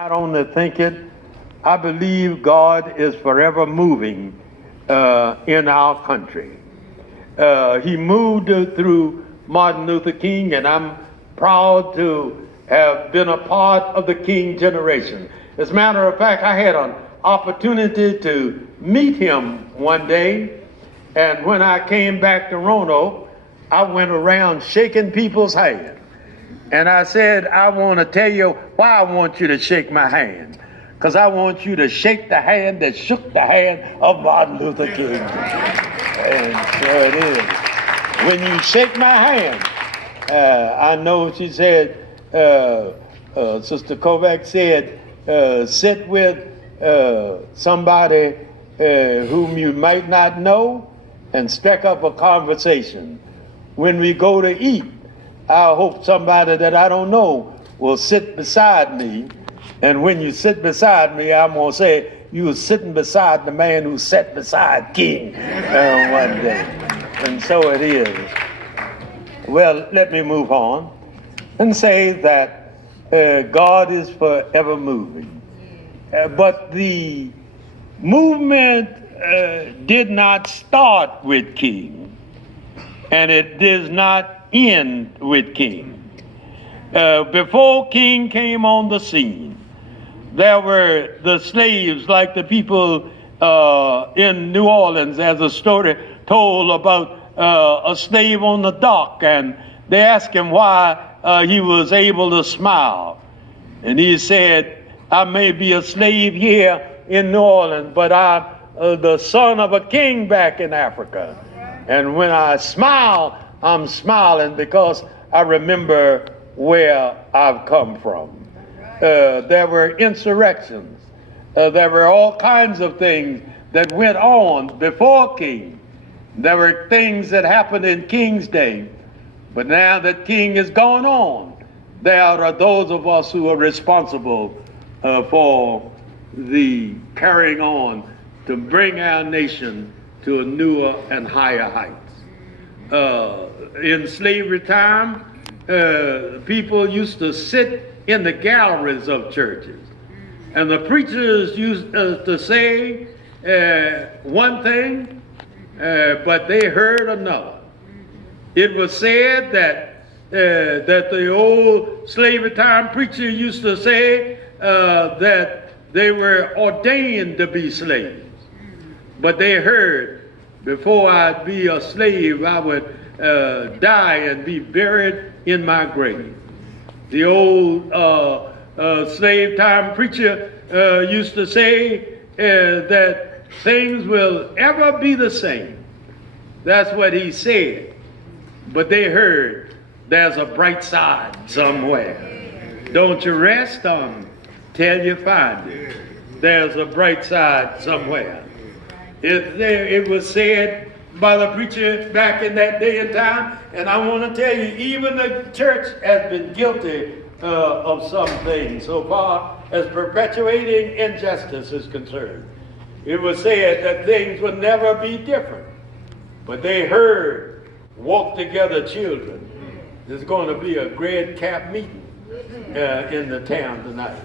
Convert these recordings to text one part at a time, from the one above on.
Not only think it, I believe God is forever moving in our country. He moved through Martin Luther King, and I'm proud to have been a part of the King generation. As a matter of fact, I had an opportunity to meet him one day, and when I came back to Roanoke, I went around shaking people's hands. And I said, I want to tell you why I want you to shake my hand. Because I want you to shake the hand that shook the hand of Martin Luther King. And so it is. When you shake my hand, I know she said, Sister Kovac said, sit with somebody whom you might not know and strike up a conversation. When we go to eat, I hope somebody that I don't know will sit beside me. And when you sit beside me, I'm going to say, you were sitting beside the man who sat beside King one day. And so it is. Well, let me move on and say that God is forever moving. But the movement did not start with King, and it does not end with King. Before King came on the scene, there were the slaves, like the people in New Orleans, as a story told about a slave on the dock, and they asked him why he was able to smile. And he said, I may be a slave here in New Orleans, but I'm the son of a king back in Africa. And when I smile, I'm smiling because I remember where I've come from. There were insurrections. There were all kinds of things that went on before King. There were things that happened in King's day. But now that King is gone on, there are those of us who are responsible for the carrying on to bring our nation to a newer and higher heights. In slavery time, people used to sit in the galleries of churches, and the preachers used to say one thing, but they heard another. It was said that the old slavery time preacher used to say that they were ordained to be slaves, but they heard, before I'd be a slave, I would die and be buried in my grave. The old slave time preacher used to say that things will ever be the same. That's what he said. But they heard there's a bright side somewhere. Don't you rest till you find it. There's a bright side somewhere. It was said by the preacher back in that day and time, and I want to tell you, even the church has been guilty of some things so far as perpetuating injustice is concerned. It was said that things would never be different, but they heard, walk together children. There's going to be a great camp meeting in the town tonight.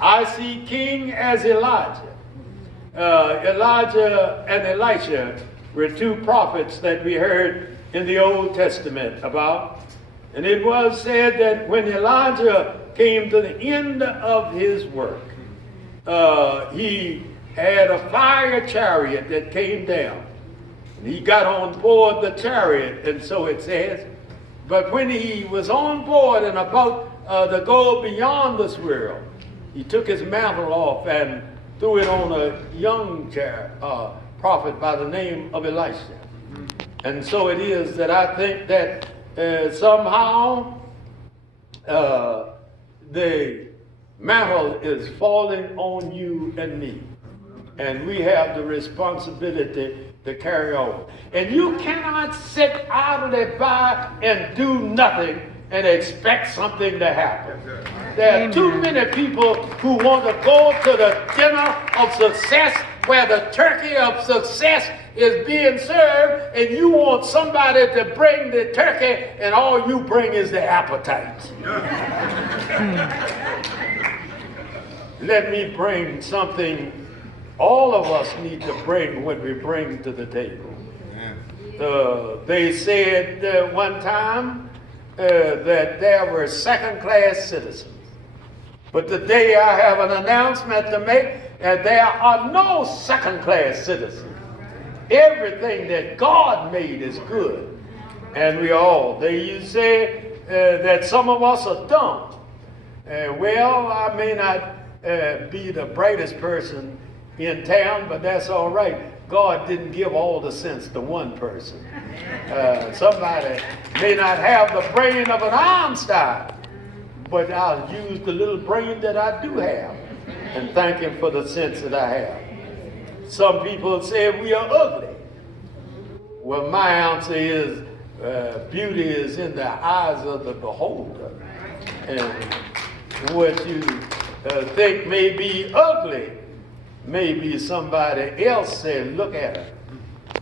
I see King as Elijah. Elijah and Elisha were two prophets that we heard in the Old Testament about. And it was said that when Elijah came to the end of his work, he had a fire chariot that came down. And he got on board the chariot, and so it says. But when he was on board and about to go beyond this world, he took his mantle off and threw it on a young prophet by the name of Elisha. And so it is that I think that somehow the mantle is falling on you and me. And we have the responsibility to carry on. And you cannot sit idly by and do nothing and expect something to happen. There are too many people who want to go to the dinner of success where the turkey of success is being served, and you want somebody to bring the turkey, and all you bring is the appetite. let me bring something all of us need to bring when we bring to the table. They said one time that there were second-class citizens. But today I have an announcement to make that there are no second-class citizens. Everything that God made is good. And they used to say that some of us are dumb. Well, I may not be the brightest person in town, but that's all right. God didn't give all the sense to one person. Somebody may not have the brain of an Einstein, but I'll use the little brain that I do have and thank him for the sense that I have. Some people say we are ugly. Well, my answer is beauty is in the eyes of the beholder. And what you think may be ugly, maybe somebody else said, look at her,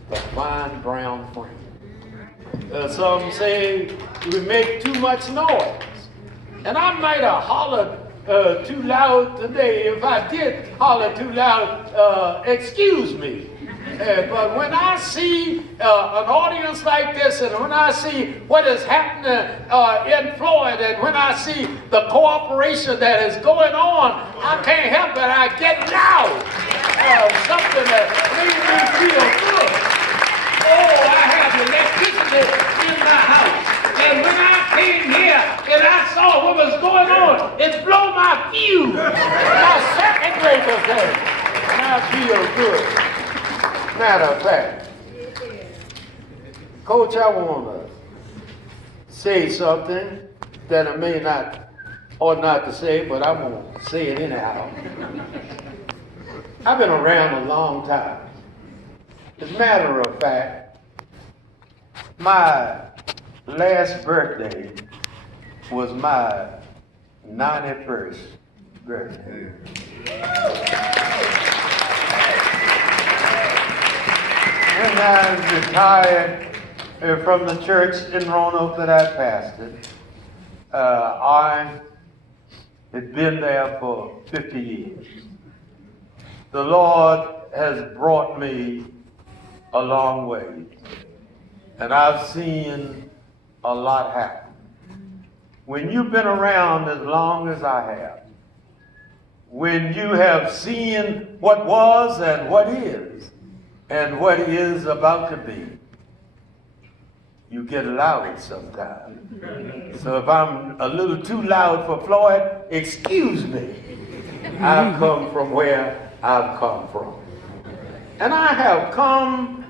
the fine brown frame. Some say we make too much noise. And I might have hollered too loud today. If I did holler too loud, excuse me. But when I see an audience like this, and when I see what is happening in Floyd, and when I see the cooperation that is going on, I can't help it. I get loud. Something that makes me feel good. Oh, I have electricity in my house. And when I came here and I saw what was going on, it blew my fuse. My second breaker came. And I feel good. Matter of fact, Coach, I want to say something that I may not ought not to say, but I'm going to say it anyhow. I've been around a long time. As a matter of fact, my last birthday was my 91st birthday. When I retired from the church in Roanoke that I pastored, I had been there for 50 years. The Lord has brought me a long way, and I've seen a lot happen. When you've been around as long as I have, when you have seen what was and what is, and what is about to be, you get loud sometimes. So if I'm a little too loud for Floyd, excuse me. I've come from where I've come from. And I have come